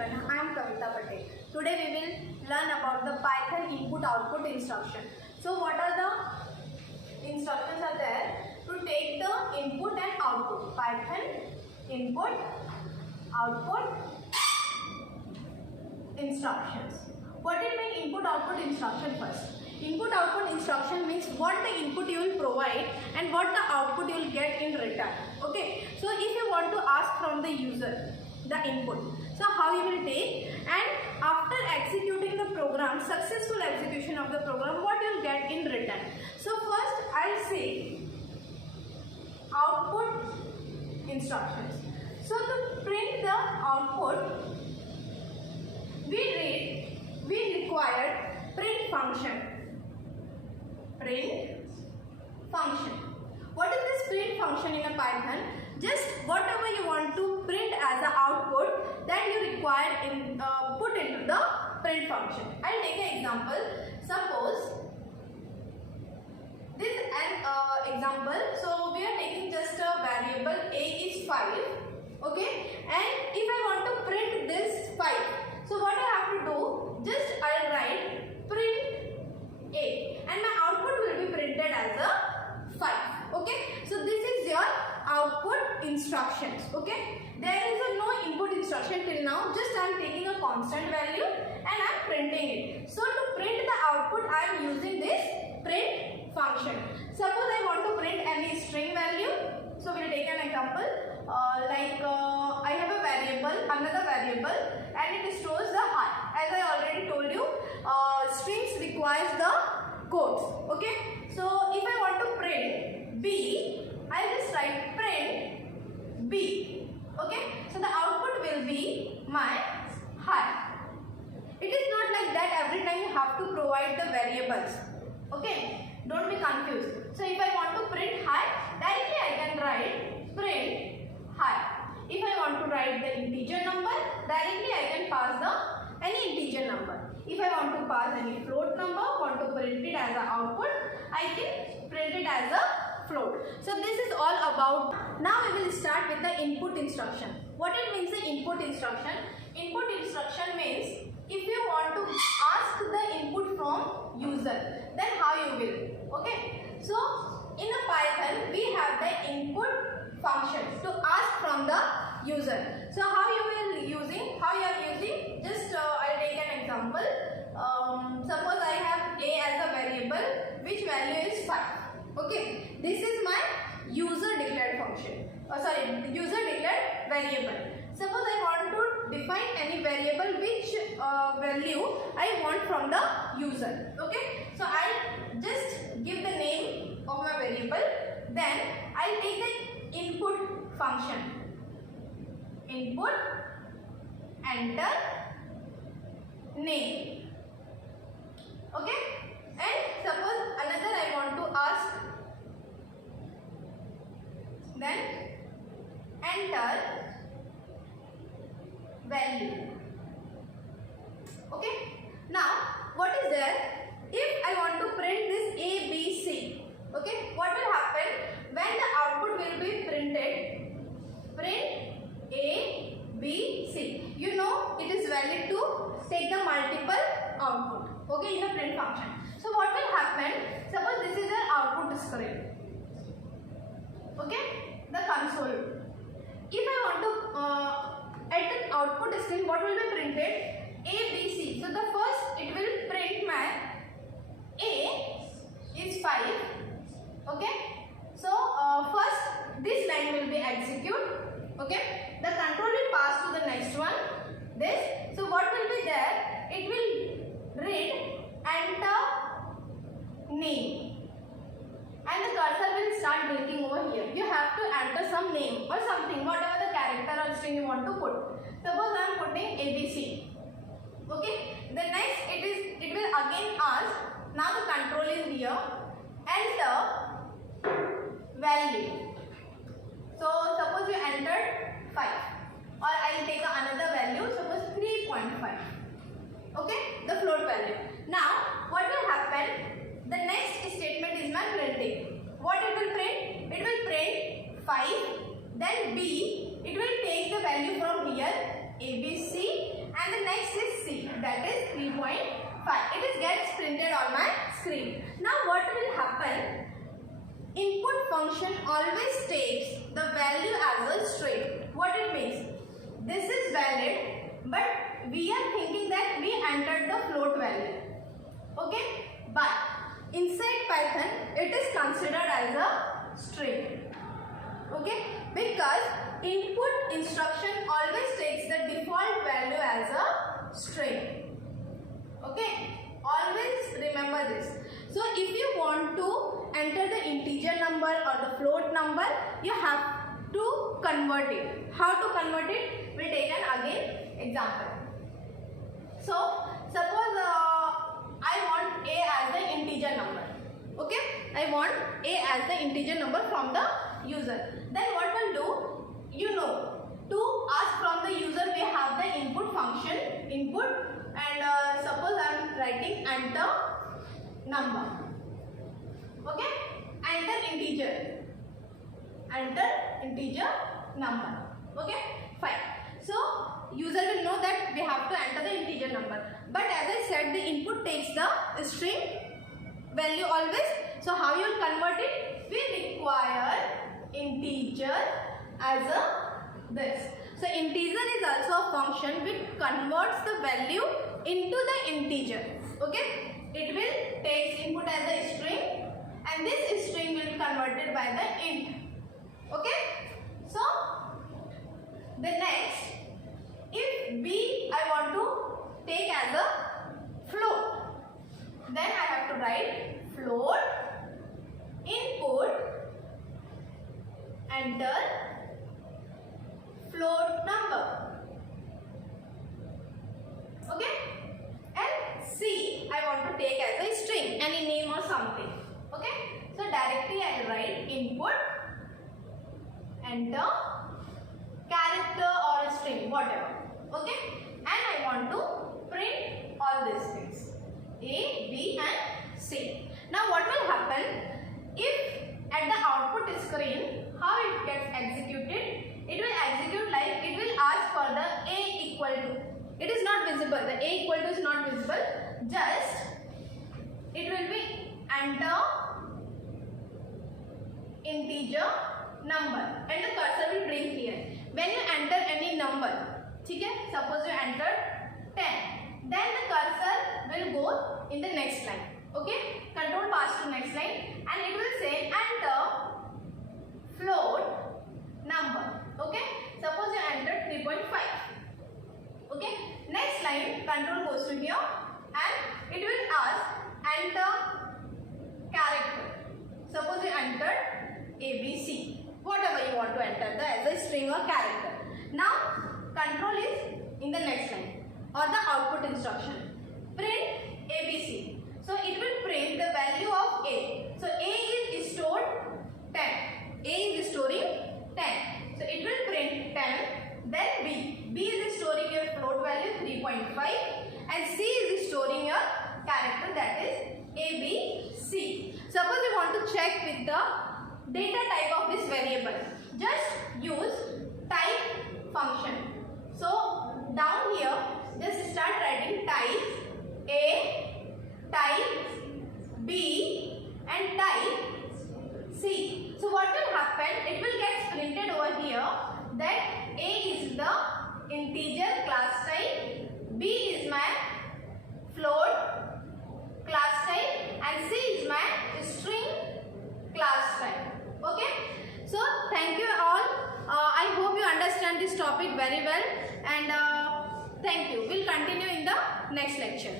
everyone, I am Kavita Patel. Today we will learn about the Python input-output instruction. So what are the instructions are there to take the input and output? Python input, output instructions. What it means input-output instruction first? Input-output instruction means what the input you will provide and what the output you will get in return. Okay. So if you want to ask from the user the input, so how you will take, and after executing the program, successful execution of the program, what you will get in return. So first I'll say output instructions. So to print the output, we require print function. Print function. What is this print function in a Python? Just whatever you want to print as an output, that you require in put into the print function. I'll take an example. Suppose this is an example. So we are taking just a variable a is 5. Okay, and if I want to print this 5, so what I have to do? Just I'll write print a, and my output will be printed as a 5. Okay, so this is your output instructions. Okay, there is no input instruction till now. Just I am taking a constant value and I am printing it. So to print the output, I am using this print function. Suppose I want to print any string value. So we will take an example. I have a variable, another variable, and it stores the height. As I already told you, strings requires the quotes. Okay, so if I want to print b, I will just write print b. Okay, so the output will be my height. It is not like that every time you have to provide the variables. Okay, don't be confused. So if I want to print height, directly I can write print height. If I want to write the integer number, directly I can pass the any integer number. If I want to pass any float number, want to print it as an output, I can print it as a float. So this is all about. Now we will start with the input instruction. What it means the input instruction? Input instruction means if you want to ask the input from user, then how you will. Okay. So in a Python we have the input function to ask from the user. So how you will using? How you are using? Just I'll take an example. Suppose I have a as a variable, which value is 5. Okay, this is my user declared function. User declared variable. Suppose I want to define any variable which value I want from the user. Okay, so I'll just give the name of my variable. Then I'll take the input function. Input, enter, name. Okay, and suppose another I want to ask, then enter value. Okay, now what is there? If I want to print this A, B, C, okay, what will happen when the output will be printed? Print A, B, C. You know it is valid to take the multiple output. Okay, in a print function. So what will happen? Suppose this is the output screen. Okay, the console. If I want to at the output screen, what will be printed? A, B, C. So the first it will print my A is 5. Okay. So first this line will be executed. Okay. The control will pass to the next one. This. So what will be there? It will read enter name, and the cursor will start blinking over here. You have to enter some name or something, whatever the character or string you want to put. Suppose I am putting ABC. Okay. The next it will again ask. Now the control is here. Enter value. So suppose you entered 5, or I will take another value. Suppose 3.5. Okay, the float value. Now what will happen? The next statement is my printing. What it will print? It will print 5. Then B, it will take the value from here ABC Next is C, that is 3.5. It is gets printed on my screen. Now what will happen? Input function always takes the value as a string. What it means? This is valid, but we are thinking that we entered the float value. Okay? But inside Python, it is considered as a string. Okay? Because input instruction always takes the default value as a string. Okay? Always remember this. So if you want to enter the integer number or the float number, you have to convert it. How to convert it? We'll take an again example. So suppose I want a as the integer number. Okay? I want a as the integer number from the user. Then what we'll do? You know, to ask from the user, we have the input function, input, and suppose I am writing enter number. Okay? Enter integer. Enter integer number. Okay? Fine. So user will know that we have to enter the integer number. But as I said, the input takes the string value always. So how you will convert it? We require integer as a this. So integer is also a function which converts the value into the integer. Okay? It will take input as a string, and this string will be converted by the int. Okay? So the next, if b I want to take as a float, then I have to write float input enter float number. Okay? And C I want to take as a string, any name or something. Okay? So directly I will write input enter character or a string, whatever. Okay? And I want to print all these things, A, B and C. Now what will happen if at the output screen, how it gets executed? It will execute like, it will ask for the A equal to. It is not visible, the A equal to is not visible, just it will be enter integer number and the cursor will bring here. When you enter any number, okay, suppose you entered 10, then the cursor will go in the next line. Okay, control pass to next line and it will say enter float number. Okay, suppose you entered 3.5. Okay, next line control goes to here and it will ask enter character. Suppose you entered ABC, whatever you want to enter, the as a string or character. Now control is in the next line or the output instruction, print ABC. So it will print the value of A. So A is stored 10. A is storing 10. So it will print 10. Then B. B is storing your float value 3.5 and C is storing your character, that is ABC. Suppose you want to check with the data type of this variable, just use type function. So down here just start writing type A, type B and type C. So what will happen? It will get printed over here that A is the integer class type, B is my float class type and C is my string class type. Okay? So thank you all. I hope you understand this topic very well and thank you. We'll continue in the next lecture.